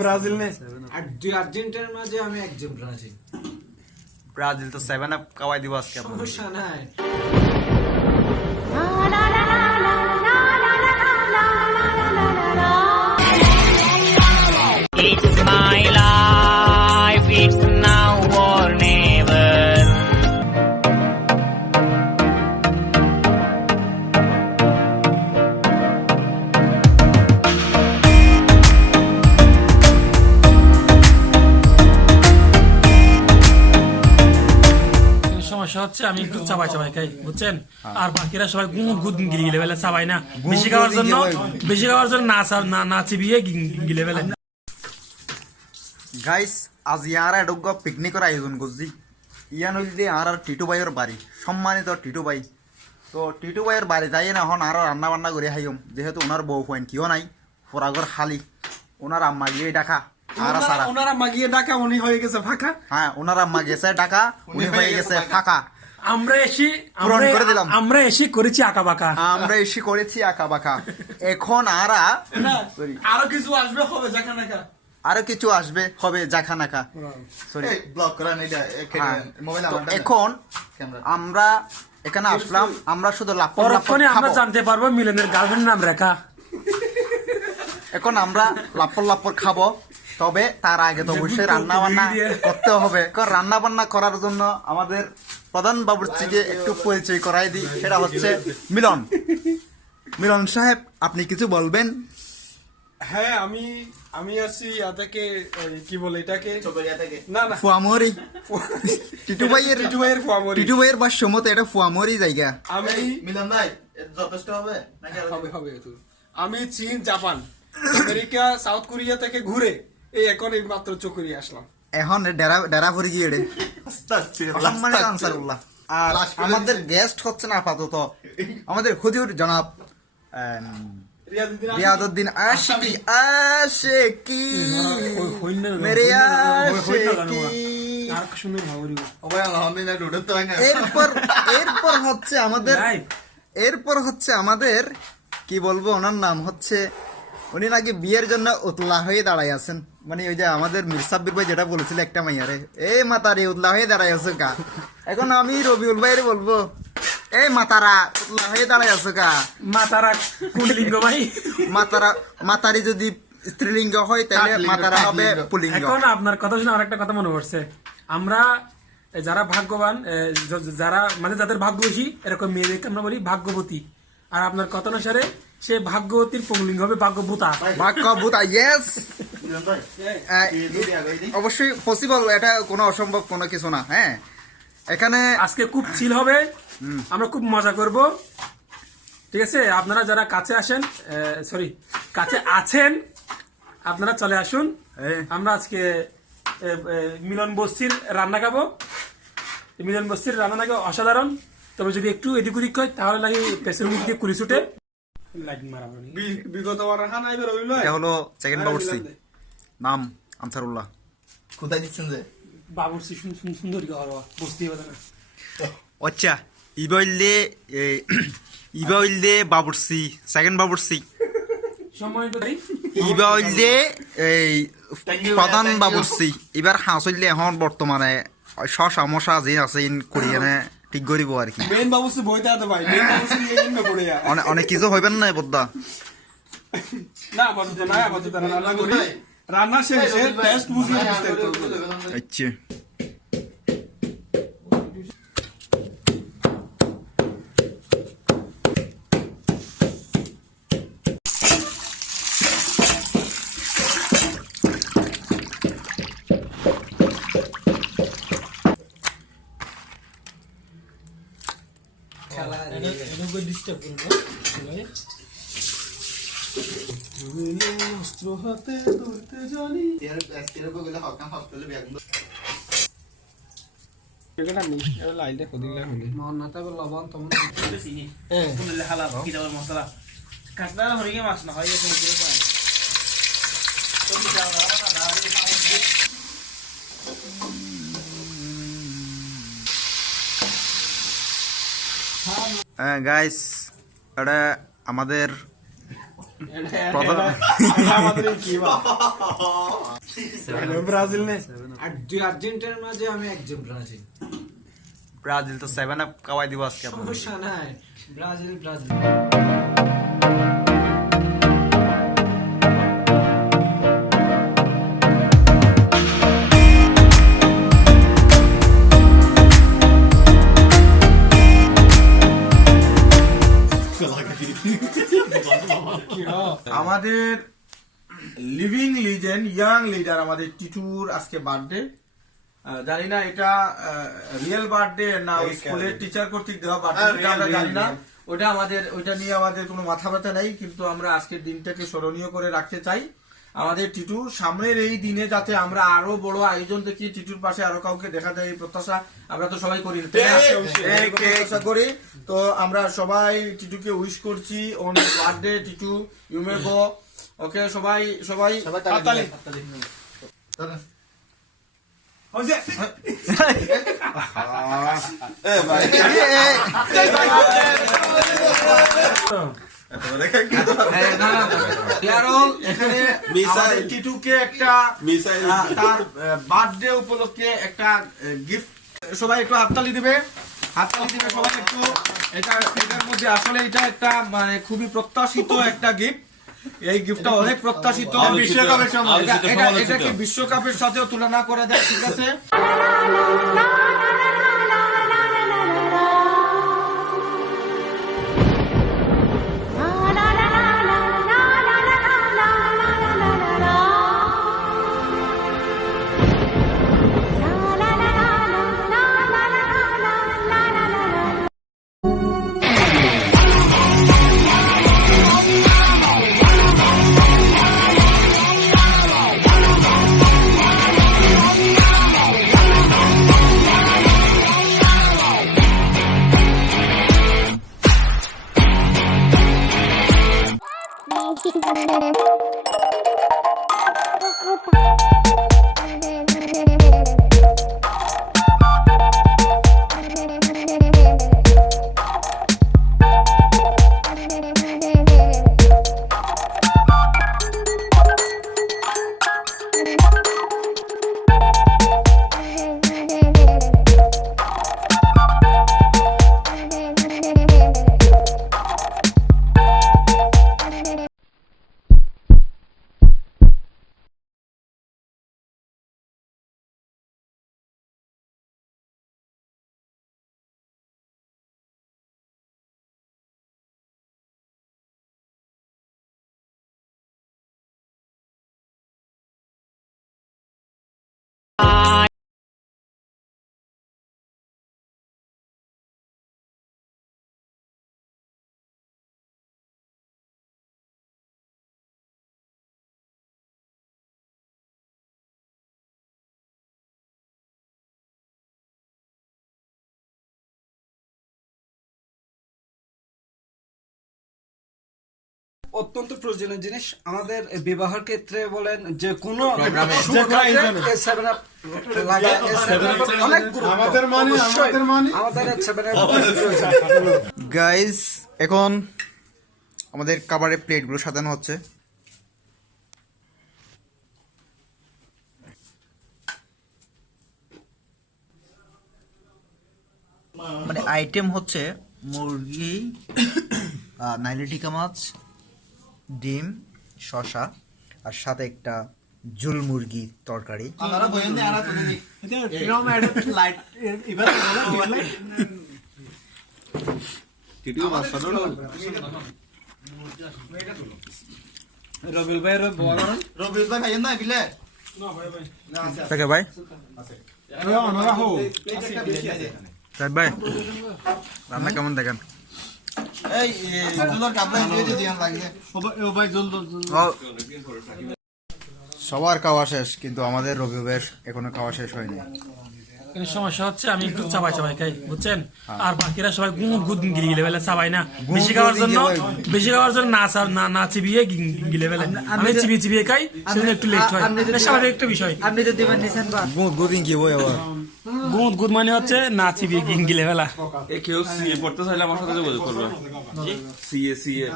Brazil নে আর দুই আর্জেন্টিনার মাঝে আমি একজন ব্রাজিল। ব্রাজিল তো 7 আপ কাওয়াই দিব আজকে আপনাদের। সমস্যা নাই। It's my life, it's now or never. সমস্যা হচ্ছে আমি একটু চাবাই চাবাই খাই বুঝছেন, আর বাকিরা সবাই গুদ গিলে গিলে ফেলে চাবাই না, বেশি খাওয়ার জন্য না চিবিয়ে গিলে ফেলে। গাইস আজ ইয়ারা ডুগ পিকনিকের আয়োজন করছি। ইয়ান হইলে আর টিটু ভাইয়ের বাড়ি, সম্মানিত টিটু ভাই। তো টিটু ভাইয়ের বাড়ি যাই না এখন আরো রান্না বান্না করে হাইম, যেহেতু ওনার বউ পয়েন্ট কেউ নাই, ফোরাগর খালি। ওনার আম্মা গিয়ে ডাকা আর সারা, ওনারা মাগিয়ে ডাকা উনি হয়ে গেছে ফাঁকা। হ্যাঁ ওনার আম্মা গেছে ডাকা, উনি হয়ে গেছে ফাঁকা। আমরা এসে করেছি আঁকা বাঁকা, আমরা এসে করেছি আঁকা বাঁকা। এখন আরো কিছু আসবে হবে জাখানাকা, আরো কিছু আসবে হবে জাখানাকা। সরি ব্লক করা নেই মোবাইল আমার। এখন আমরা এখানে আসলাম, আমরা শুধু লাপ্পর পরক্ষণে আমরা জানতে পারবো মিলনের গার্লফ্রেন্ড নাম রেখা। এখন আমরা লাপ্পর লাপ্পর খাবো, তবে তার আগে তো অবশ্যই রান্না বান্না করতে হবে। কারণ রান্না বান্না করার জন্য আমাদের প্রধান বাবুর্চিকে একটু পরিচয় করাই দিই, সেটা হচ্ছে মিলন। মিলন সাহেব আপনি কিছু বলবেন? হ্যাঁ আমি আছি থেকে কি বলে এটাকে, না না ফুয়ামরি টিটু ভাইয়ের ফুয়ামরি, টিটু ভাইয়ের বাস মতো এটা ফুয়ামরি জায়গা। আমি মিলন ভাই যথেষ্ট হবে নাকি হবে আমি চীন, জাপান, আমেরিকা, সাউথ কোরিয়া থেকে ঘুরে এখন এই মাত্র চকুরি আসলাম। এখন ডেরা ভরে গিয়ে সম্মানিত আনসারুল্লাহ। আর আমাদের গেস্ট হচ্ছে না আপাতত আমাদের হুজুর জনাব রিয়াদউদ্দিন আশিকি। আশিকি মেরে আশিকি। এরপর হচ্ছে আমাদের কি বলবো, ওনার নাম হচ্ছে, উনি নাকি বিয়ের জন্য উতলা হয়ে দাঁড়াই আছেন। মানে ওই যে আমাদের মির্সাব্বির ভাই যেটা বলেছিল একটা মাইয়ারে, এই মাতারে উতলা হয়ে দাঁড়াই আছো কা। এখন আমি রবিউল ভাইয়ের বলবো, এই মাতারা উতলা হয়ে দাঁড়াই আছো কা। মাতারা পুলিঙ্গ ভাই, মাতারি যদি স্ত্রীলিঙ্গ হয় তাহলে মাতারা হবে পুলিঙ্গ। এখন আপনার কথা শুনে আরেকটা কথা মনে পড়ছে, আমরা যারা ভাগ্যবান, যারা মানে যাদের ভাগ্য বেশি, এরকম মেয়েদেরকে আমরা বলি ভাগ্যবতী। আর আপনার কথা অনুসারে সে ভাগ্যবতীর পুংলিঙ্গ হবে ভাগ্যভূতা। ভাগ্যভূতা, ইয়েস। অবশ্যই পসিবল, এটা কোনো অসম্ভব কোনো কিছু না। হ্যাঁ এখানে আজকে খুব চিল হবে, আমরা খুব মজা করব, ঠিক আছে? আপনারা যারা কাছে আছেন আপনারা চলে আসুন। আমরা আজকে মিলন বস্তির রান্না খাবো। মিলন বস্তির রান্না নাকি অসাধারণ, তবে যদি একটু এদিক ওদিক হয় তাহলে লাগে পেছন মুখ দিয়ে কুলি ছুটে বিগত এটা হলো সেকেন্ড বাবুর্চি, নাম আনসারুল্লাহ। কোথায় দিচ্ছেন যে বাবুর্চি সুন্দর বস্তি হবে না। আচ্ছা ইবাইলে বাবুর্চি, সেকেন্ড বাবুর্চি সম্মানিত ইবাইলে এই প্রধান বাবুর্চি। এবার হাঁসইলে এখন বর্তমানে শশা মশা যে আছে কোরিয়ানে ঠিক করিব আর কি। মেইন বাবুসি বইতে আছে ভাই, মেইন বাবুসি এই না পড়ে অনেক কিছু হইবেন না বদ্দা। না আপাতত রান্না করি, রান্না শেষে টেস্ট বুঝিয়ে বিস্তারিত বলবো। আচ্ছা অস্ত্র হাতে ধরতে জানি লাইলটা কদিলা হলে মন্নাটা লবণ তমন মশলা কাঁচা হরিকে মাছ না হয় গাইস এটা আমাদের আমাদের কি ব্রাজিল নেই আর 2 আর্জেন্টিনার মাঝে আমি 1 গেম ব্রাজিল। ব্রাজিল তো 7 আপ কাওয়াই দিব আজকে আপনাদের। সমস্যা নাই, ব্রাজিল ব্রাজিল। আমাদের লিভিং লিজেন্ড ইয়াং লিডার আমাদের টিটুর আজকে বার্থডে। জানি না এটা রিয়েল বার্থডে না ওই স্কুলের টিচার কর্তৃক দেওয়া বার্থডে আমরা জানি না। ওইটা নিয়ে আমাদের কোনো মাথা ব্যথা নেই, কিন্তু আমরা আজকের দিনটাকে স্মরণীয় করে রাখতে চাই। আমাদের টিটু সামনের এই দিনে যাতে আমরা আরো বড় আয়োজন দেখি, টিটুর পাশে আরো কাউকে দেখা যায় এই প্রত্যাশা আমরা তো সবাই করি, এই প্রত্যাশা করি। তো আমরা সবাই টিটুকে উইশ করছি on birthday Titu, you may go. Okay, সবাই সবাই হাততালি। এখানে আমাদের টিটুকে একটা তার বার্থডে উপলক্ষে একটা গিফট, সবাই একটু হাততালি দিবে সবাই একটু। এটার মধ্যে আসলে এটা একটা মানে খুবই প্রত্যাশিত একটা গিফট। এই গিফটটা অনেক প্রত্যাশিত, বিশ্বকাপের সময় এটাকে বিশ্বকাপের সাথেও তুলনা করে দেয়, ঠিক আছে? অত্যন্ত প্রয়োজনীয় জিনিস আমাদের বিবাহের ক্ষেত্রে বলেন, যে কোনো গাইস এখন আমাদের খাবারের প্লেটগুলো সাজানো হচ্ছে। মানে আইটেম হচ্ছে মুরগি, নাইলে টিকা মাছ, ডিম, শসা, আর সাথে একটা ঝোল মুরগি তরকারি। রবিল ভাই ভাইয়ের না বিলে থাকে ভাই, ভাই রান্না কেমন দেখেন? এই জুলার কাবলা দিয়ে দিয়ান লাগে ও ভাই জল সবার খাওয়া শেষ, কিন্তু আমাদের রবি ভাইয়ের এখনো খাওয়া শেষ হয়নি। কিন্তু সমস্যা হচ্ছে আমি একটু চাবাই খাই, বুঝছেন? আর বাকিরা সবাই গুদ গিলে ফেলে চাবাই না, বেশি খাওয়ার জন্য না চিবিয়ে গিলে ফেলে। আমি চিবিয়ে খাই, সেজন্য একটু লেট হয়, স্বাভাবিক একটা বিষয়। আপনি যদি নিছেন বা গুদিন কি বই আবার গুদ মানে হচ্ছে না চিবিয়ে গিলে ফেলা। কেউ সিএ পড়তে চাইলে আমার সাথে যোগাযোগ করবে। সিএ